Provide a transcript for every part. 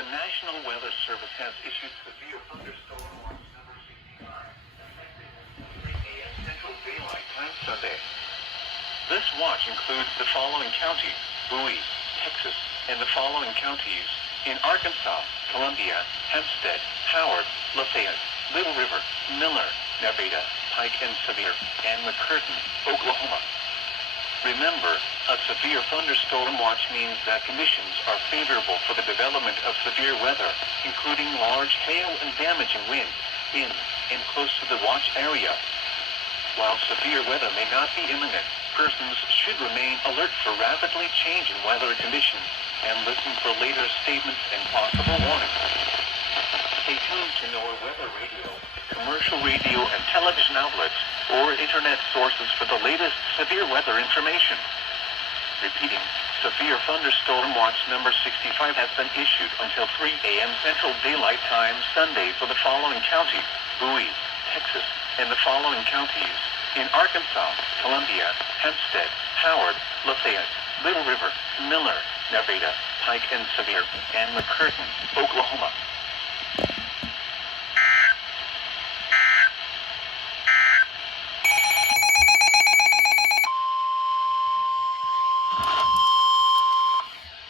The National Weather Service has issued severe thunderstorm warnings number 69, effective 3 a.m. Central Daylight Time Sunday. This watch includes the following counties: Bowie, Texas, and the following counties in Arkansas: Columbia, Hempstead, Howard, Lafayette, Little River, Miller, Nevada, Pike and Sevier, and McCurtain, Oklahoma. Remember, a severe thunderstorm watch means that conditions are favorable for the development of severe weather, including large hail and damaging winds, in and close to the watch area. While severe weather may not be imminent, persons should remain alert for rapidly changing weather conditions and listen for later statements and possible warnings. Stay tuned to NOAA Weather Radio, commercial radio and television outlets, or internet sources for the latest severe weather information. Repeating, severe thunderstorm watch number 65 has been issued until 3 a.m. Central Daylight Time Sunday for the following counties: Bowie, Texas, and the following counties in Arkansas: Columbia, Hempstead, Howard, Lafayette, Little River, Miller, Nevada, Pike and Sevier, and McCurtain, Oklahoma.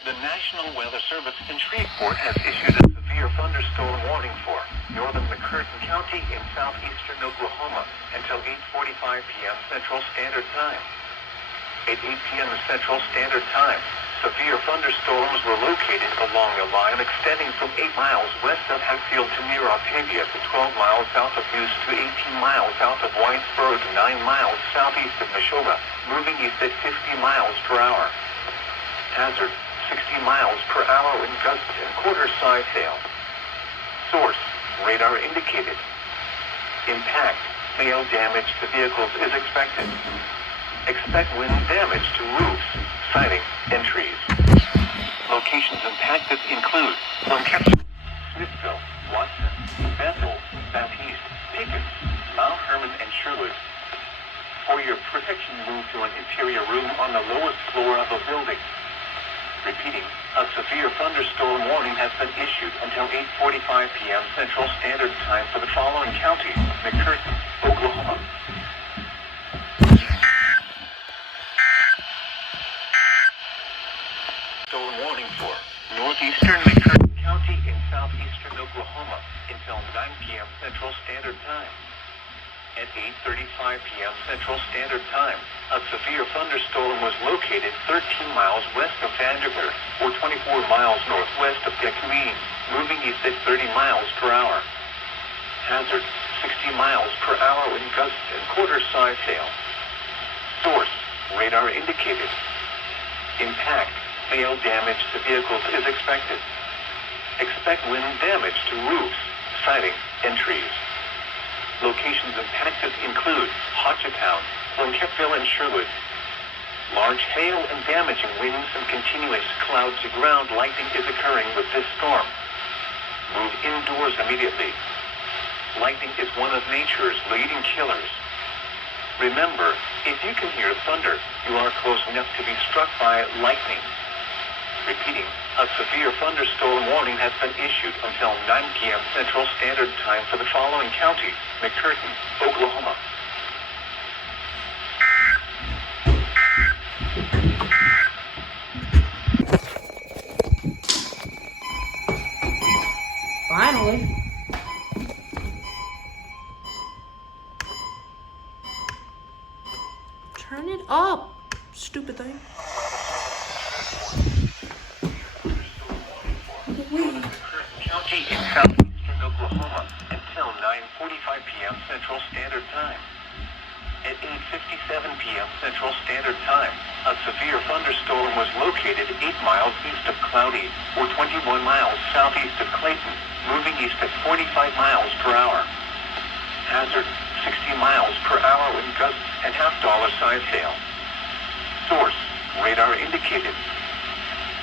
The National Weather Service in Shreveport has issued a severe thunderstorm warning for northern McCurtain County in southeastern Oklahoma until 8:45 p.m. Central Standard Time. At 8 p.m. Central Standard Time, severe thunderstorms were located along a line extending from 8 miles west of Hatfield to near Octavia to 12 miles south of Hughes to 18 miles south of Whitesboro to 9 miles southeast of Neshoba, moving east at 50 miles per hour. Hazard: 60 miles per hour in gusts and quarter-size hail. Source: radar indicated. Impact: hail damage to vehicles is expected. Expect wind damage to roofs, siding, and trees. Locations impacted include Lancaster, Smithville, Watson, Bethel, Baptiste, Pickens, Mount Herman, and Sherwood. For your protection, move to an interior room on the lowest floor of a building. Repeating, a severe thunderstorm warning has been issued until 8:45 p.m. Central Standard Time for the following counties: McCurtain, Oklahoma. Storm warning for northeastern McCurtain County in southeastern Oklahoma until 9 p.m. Central Standard Time. At 8:35 p.m. Central Standard Time, a severe thunderstorm was located 13 miles west of Vanderbilt, or 24 miles northwest of Dequeen, moving east at 30 miles per hour. Hazard: 60 miles per hour in gusts and quarter-size hail. Source: radar indicated. Impact: hail damage to vehicles is expected. Expect wind damage to roofs, siding, and trees. Locations impacted include Hochatown, Plunkettville, and Sherwood. Large hail and damaging winds and continuous cloud-to-ground lightning is occurring with this storm. Move indoors immediately. Lightning is one of nature's leading killers. Remember, if you can hear thunder, you are close enough to be struck by lightning. Repeating, a severe thunderstorm warning has been issued until 9 p.m. Central Standard Time for the following counties: McCurtain, Oklahoma. Finally. Turn it up, stupid thing. County in southeastern Oklahoma until 9:45 p.m. Central Standard Time. At 8:57 p.m. Central Standard Time, a severe thunderstorm was located 8 miles east of Cloudy, or 21 miles southeast of Clayton, moving east at 45 miles per hour. Hazard: 60 miles per hour in gusts and half-dollar-size hail. Source: radar indicated.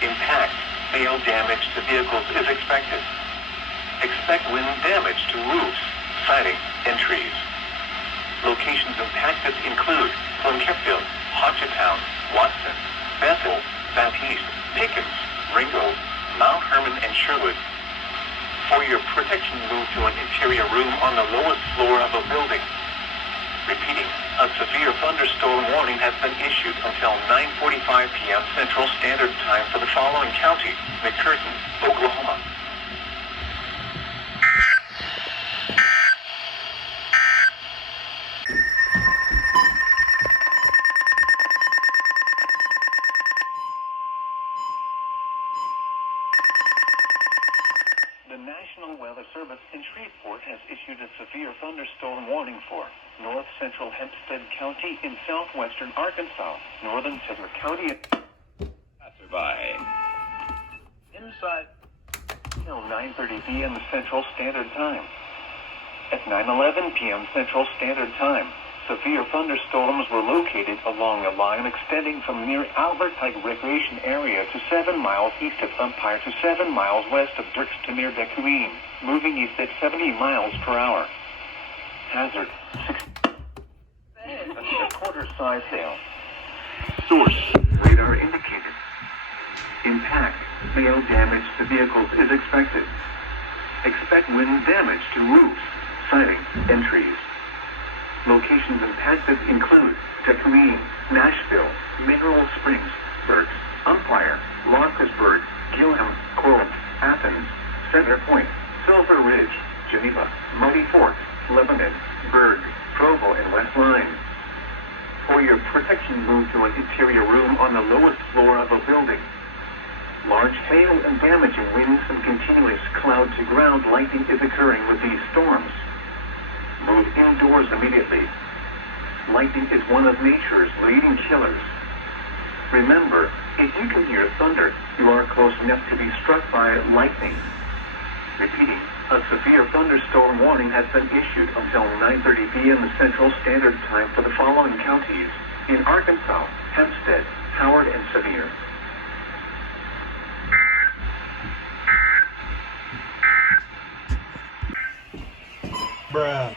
Impact: hail damage to vehicles is expected. Expect wind damage to roofs, siding, and trees. Locations impacted include Plunkettville, Hochatown, Watson, Bethel, Baptiste, Pickens, Ringo, Mount Herman, and Sherwood. For your protection, move to an interior room on the lowest floor of a building. Repeating, a severe thunderstorm warning has been issued until 9:45 p.m. Central Standard Time for the following counties: McCurtain, Oklahoma. The National Weather Service in Shreveport has issued a severe thunderstorm warning for north central Hempstead County in southwestern Arkansas, northern Cedar County. Passerby. Inside till 9:30 p.m. Central Standard Time. At 9:11 p.m. Central Standard Time, severe thunderstorms were located along a line extending from near Albert Pike Recreation Area to 7 miles east of Umpire to 7 miles west of Dirks to near Dequeen, moving east at 70 miles per hour. Hazard, 6 a quarter size hail. Source, radar indicated. Impact, hail damage to vehicles is expected. Expect wind damage to roofs, siding, and trees. Locations impacted include Dequeen, Nashville, Mineral Springs, Berks, Umpire, Lockersburg, Gilham, Corinth, Athens, Center Point, Silver Ridge, Geneva, Muddy Fork, Lebanon, Berg, Provo, and West Line. For your protection, move to an interior room on the lowest floor of a building. Large hail and damaging winds and continuous cloud-to-ground lightning is occurring with these storms. Move indoors immediately. Lightning is one of nature's leading killers. Remember, if you can hear thunder, you are close enough to be struck by lightning. Repeating, a severe thunderstorm warning has been issued until 9:30 p.m. Central Standard Time for the following counties: in Arkansas, Hempstead, Howard, and Sevier. Bruh.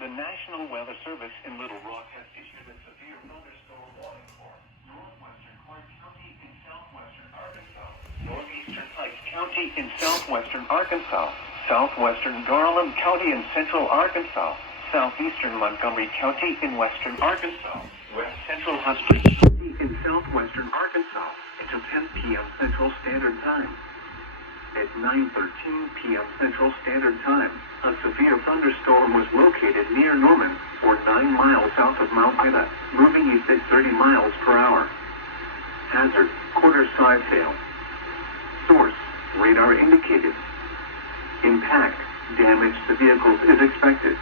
The National Weather Service in Little Rock has issued a severe thunderstorm warning for northwestern Clark County in southwestern Arkansas, northeastern Pike County in southwestern Arkansas, southwestern Garland County in central Arkansas, southeastern Montgomery County in western Arkansas, west central Husky County in southwestern Arkansas until 10 p.m. Central Standard Time. At 9:13 p.m. Central Standard Time, a severe thunderstorm was located near Norman, or 9 miles south of Mount Ida, moving east at 30 miles per hour. Hazard, quarter-size hail. Source, radar indicated. Impact, damage to vehicles is expected.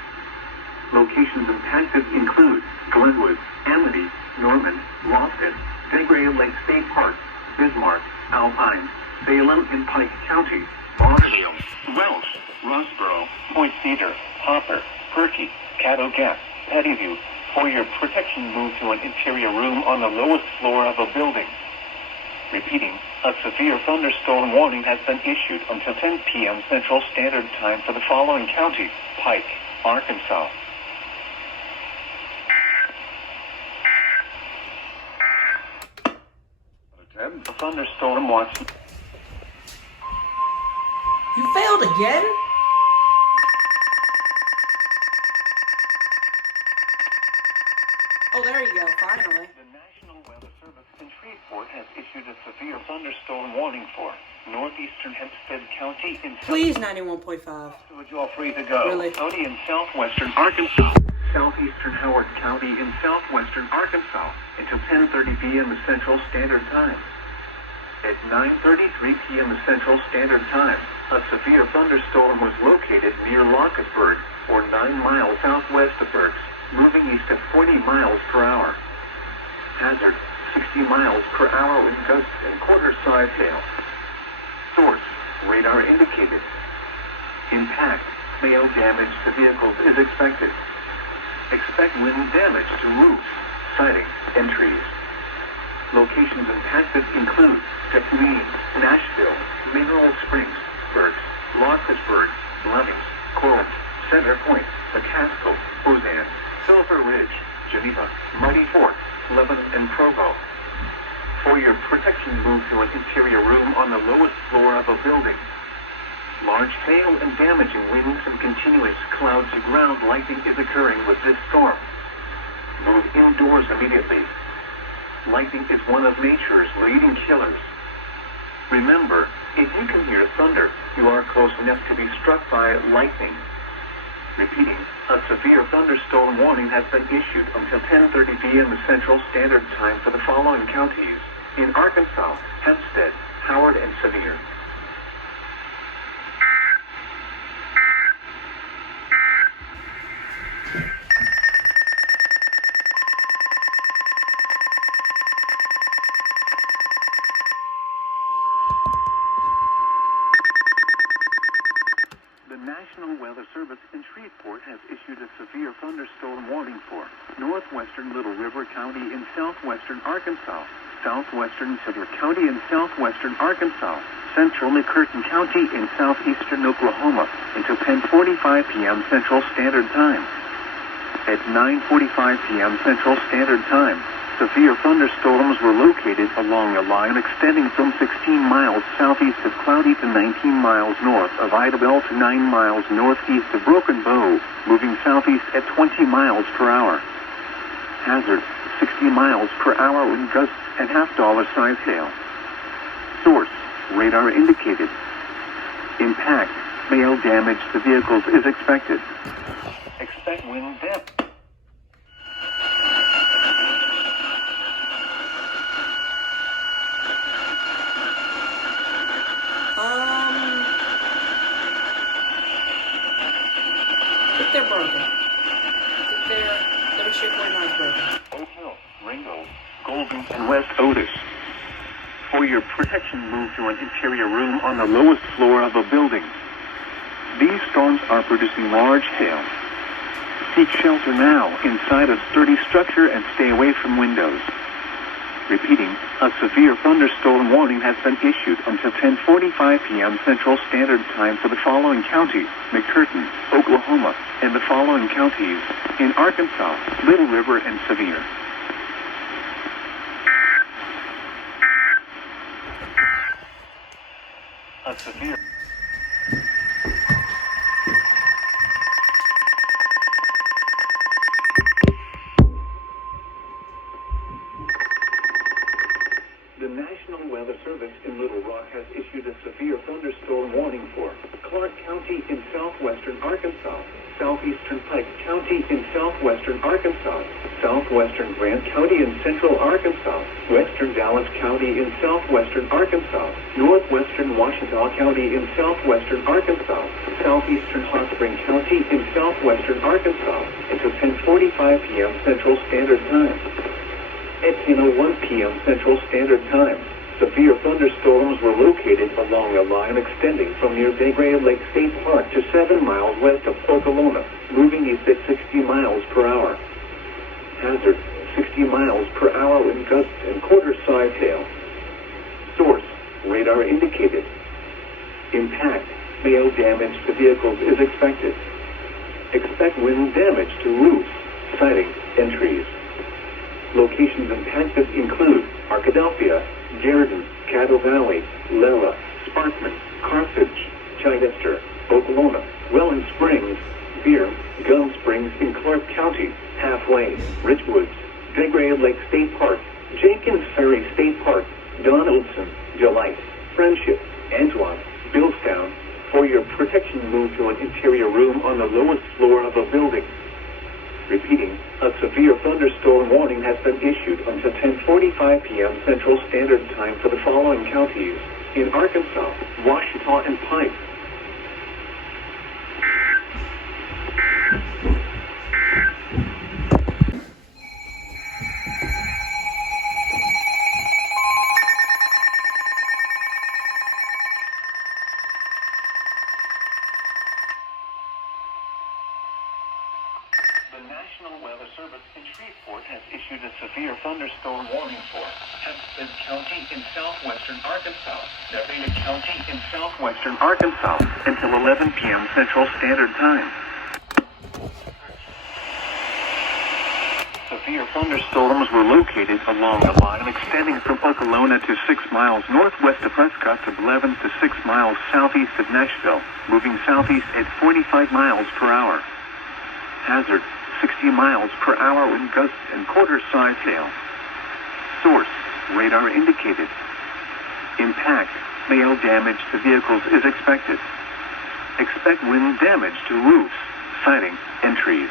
Locations impacted include Glenwood, Amity, Norman, Lofton, Degray Lake State Park, Bismarck, Alpine, Salem and Pike County, Bonneville, Welch, Rossboro, Point Cedar, Hopper, Perky, Caddo Gap, Pettyview. For your protection, move to an interior room on the lowest floor of a building. Repeating, a severe thunderstorm warning has been issued until 10 p.m. Central Standard Time for the following counties: Pike, Arkansas. A thunderstorm watch. You failed again? Oh, there you go, finally. The National Weather Service in Shreveport has issued a severe thunderstorm warning for northeastern Hempstead County in Please, 91.5. You're all free to go. Really? County in southwestern Arkansas. Southeastern Howard County in southwestern Arkansas until 10:30 p.m. Central Standard Time. At 9:33 p.m. Central Standard Time, a severe thunderstorm was located near Lockersburg, or 9 miles southwest of Berks, moving east at 40 miles per hour. Hazard, 60 miles per hour with gusts and quarter-size hail. Source, radar indicated. Impact, hail damage to vehicles is expected. Expect wind damage to roofs, siding, and trees. Locations impacted include Dequeen, Nashville, Mineral Springs, Berks, Lockersburg, Levings, Corinth, Center Point, McCaskill, Ozanne, Silver Ridge, Geneva, Mighty Fort, Lebanon, and Provo. For your protection, move to an interior room on the lowest floor of a building. Large hail and damaging winds and continuous cloud-to-ground lightning is occurring with this storm. Move indoors immediately. Lightning is one of nature's leading killers. Remember, if you can hear thunder, you are close enough to be struck by lightning. Repeating, a severe thunderstorm warning has been issued until 10:30 p.m. Central Standard Time for the following counties: in Arkansas, Hempstead, Howard, and Sevier. The National Weather Service in Shreveport has issued a severe thunderstorm warning for northwestern Little River County in southwestern Arkansas, southwestern Sevier County in southwestern Arkansas, central McCurtain County in southeastern Oklahoma until 10:45 p.m. Central Standard Time. At 9:45 p.m. Central Standard Time, severe thunderstorms were located along a line extending from 16 miles southeast of Cloudy to 19 miles north of Idabel to 9 miles northeast of Broken Bow, moving southeast at 20 miles per hour. Hazard, 60 miles per hour wind gusts and half-dollar size hail. Source, radar indicated. Impact, hail damage to vehicles is expected. Expect wind depth. I think they're broken. I think their ship right now is broken. Oak Hill, Ringo, Golden, and West Otis. For your protection, move to an interior room on the lowest floor of a building. These storms are producing large hail. Seek shelter now inside a sturdy structure and stay away from windows. Repeating, a severe thunderstorm warning has been issued until 10:45 p.m. Central Standard Time for the following counties: McCurtain, Oklahoma, and the following counties: in Arkansas, Little River, and Sevier. A severe The National Weather Service in Little Rock has issued a severe thunderstorm warning for Clark County in southwestern Arkansas, southeastern Pike County in southwestern Arkansas, southwestern Grant County in central Arkansas, western Dallas County in southwestern Arkansas, northwestern Washita County in southwestern Arkansas, southeastern Hot Spring County in southwestern Arkansas until 10:45 p.m. Central Standard Time. At 10:01 p.m. Central Standard Time, severe thunderstorms were located along a line extending from near Degray Lake State Park to 7 miles west of Oklahoma, moving east at 60 miles per hour. Hazard, 60 miles per hour wind gusts and quarter-size hail. Source, radar indicated. Impact, hail damage to vehicles is expected. Expect wind damage to roofs, siding, and trees. Locations impacted include Arkadelphia, Garden, Caddo Valley, Lela, Sparkman, Carthage, Chichester, Oklahoma, Welland Springs, Beer, Gum Springs in Clark County, Halfway, Ridgewoods, Degray Lake State Park, Jenkins Ferry State Park, Donaldson, Delight, Friendship, Antoine, Billstown. For your protection, move to an interior room on the lowest floor of a building. Repeating, a severe thunderstorm warning has been issued until 10:45 p.m. Central Standard Time for the following counties: in Arkansas, Washita, and Pike. The National Weather Service in Shreveport has issued a severe thunderstorm warning for Hempstead County in southwestern Arkansas, Nevada County in southwestern Arkansas until 11 p.m. Central Standard Time. severe thunderstorms were located along the line extending from Okolona to 6 miles northwest of Prescott to Blevins to 6 miles southeast of Nashville, moving southeast at 45 miles per hour. Hazard, 60 miles per hour wind gusts and quarter-size hail. Source, radar indicated. Impact, hail damage to vehicles is expected. Expect wind damage to roofs, siding, and trees.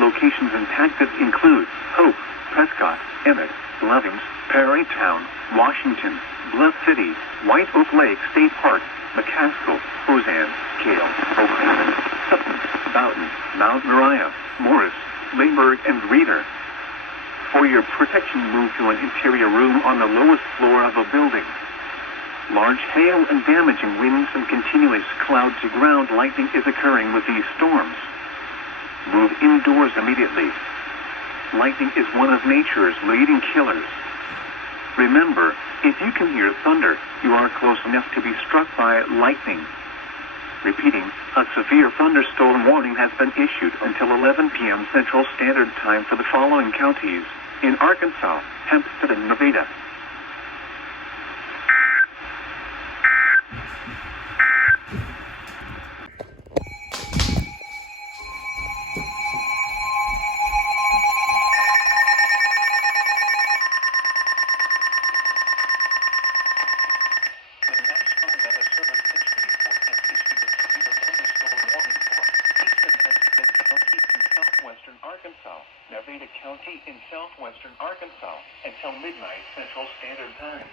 Locations impacted include Hope, Prescott, Emmett, Lovings, Perrytown, Washington, Bluff City, White Oak Lake State Park, McCaskill, Ozan, Cale, Oakland, Sutton, Boughton, Mount Moriah, Morris, Lindbergh, and Reeder. For your protection, move to an interior room on the lowest floor of a building. Large hail and damaging winds and continuous cloud-to-ground lightning is occurring with these storms. Move indoors immediately. Lightning is one of nature's leading killers. Remember, if you can hear thunder, you are close enough to be struck by lightning. Repeating, a severe thunderstorm warning has been issued until 11 p.m. Central Standard Time for the following counties in Arkansas, Hempstead, and Nevada. Arkansas, Nevada County in southwestern Arkansas until midnight Central Standard Time.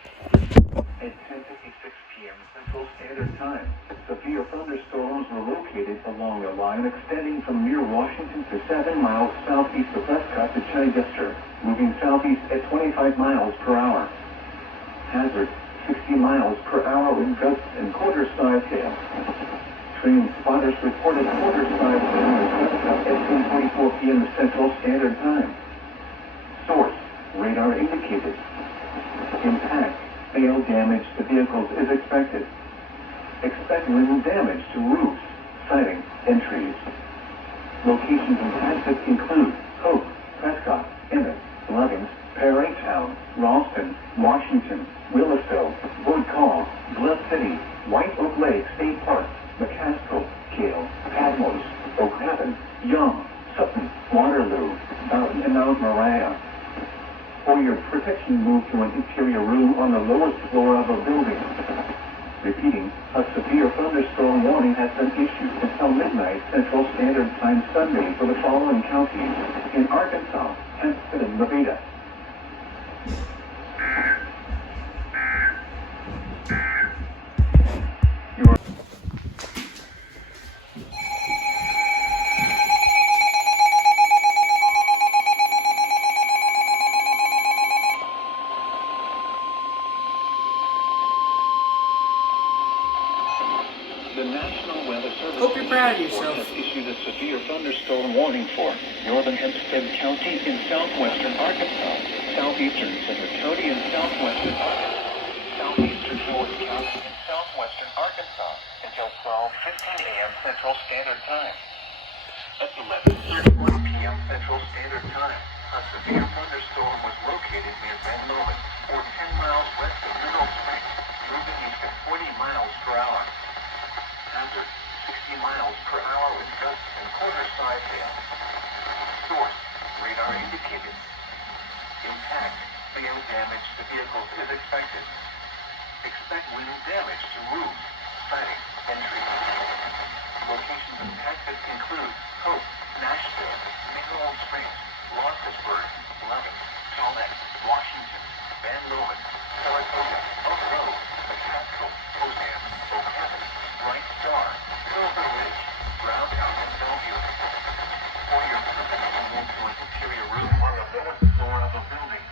At 10:56 p.m. Central Standard Time, severe thunderstorms were located along a line extending from near Washington to 7 miles southeast of Prescott to Chester, moving southeast at 25 miles per hour. Hazard, 60 miles per hour wind gusts and quarter-size hail. Train spotters reported quarter-size hail at 10:24 p.m. Central Standard Time. Source, radar indicated. Impact, hail damage to vehicles is expected. Expect wind damage to roofs, siding, and trees. Locations impacted include Hope, Prescott, Emmett, Lovings, Perrytown, Ralston, Washington, Willisville, Wood Call, Bluff City, White Oak Lake State Park, McCaskill, Cale, Patmos, Oak Haven, Young, Sutton, Waterloo, Boughton, and Mount Moriah. For your protection, move to an interior room on the lowest floor of a building. Repeating, a severe thunderstorm warning has been issued until midnight Central Standard Time Sunday for the following counties in Arkansas, Hempstead, and Nevada. The National Weather Service Hope you're proud of yourself. has issued a severe thunderstorm warning for northern Hempstead County in southwestern Arkansas, southeastern Center County in southwestern Arkansas, southeastern George County in southwestern Arkansas until 12:15 a.m. Central Standard Time. At 11:31 p.m. Central Standard Time, a severe thunderstorm was located near Van Loman, or 10 miles west of Mineral Springs, moving east at 40 miles per hour. Hazard, 60 miles per hour with gusts and quarter-size hail. Source, radar indicated. Impact, hail damage to vehicles is expected. Expect wind damage to roofs, siding, and trees. Locations impacted include Hope, Nashville, Mineral Springs, Lawrenceburg, Lovings, Tallneck, Washington, Van Loman, Saratoga, Oak Grove, McCaskill, Ozan, Oak Haven, Bright Star, Silver Ridge, Browntown, and Bellevue. For your protection, move to an interior room on the lowest floor of a building.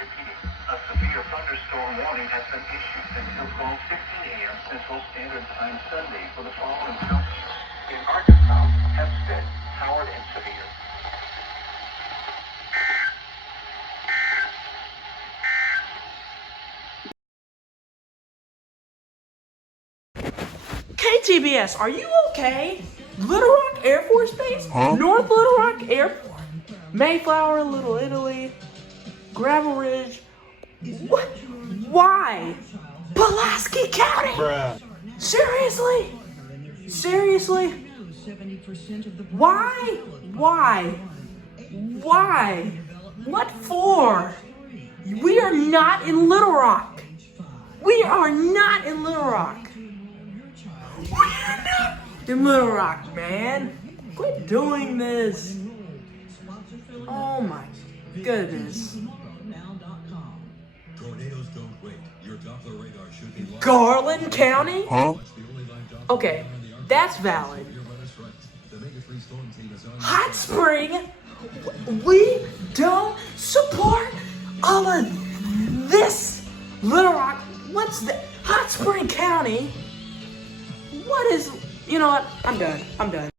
Repeating, a severe thunderstorm warning has been issued until 12:15 a.m. Central Standard Time Sunday for the following counties in Arkansas, Hempstead, Howard, and Sevier. KTBS, are you okay? Little Rock Air Force Base? North Little Rock Airport. Mayflower, Little Italy, Gravel Ridge. What? Why? Pulaski County? Bruh. Seriously? Seriously? Why? Why? Why? What for? We are not in Little Rock. We are not in Little Rock. We are not in Little Rock, man. Quit doing this. Oh my goodness. Tornadoes don't wait. Your Doppler radar should be locked. Garland County? Huh? Okay, that's valid. Hot Spring? We don't support all of this. Little Rock, what's that? Hot Spring County? What is, you know what? I'm done.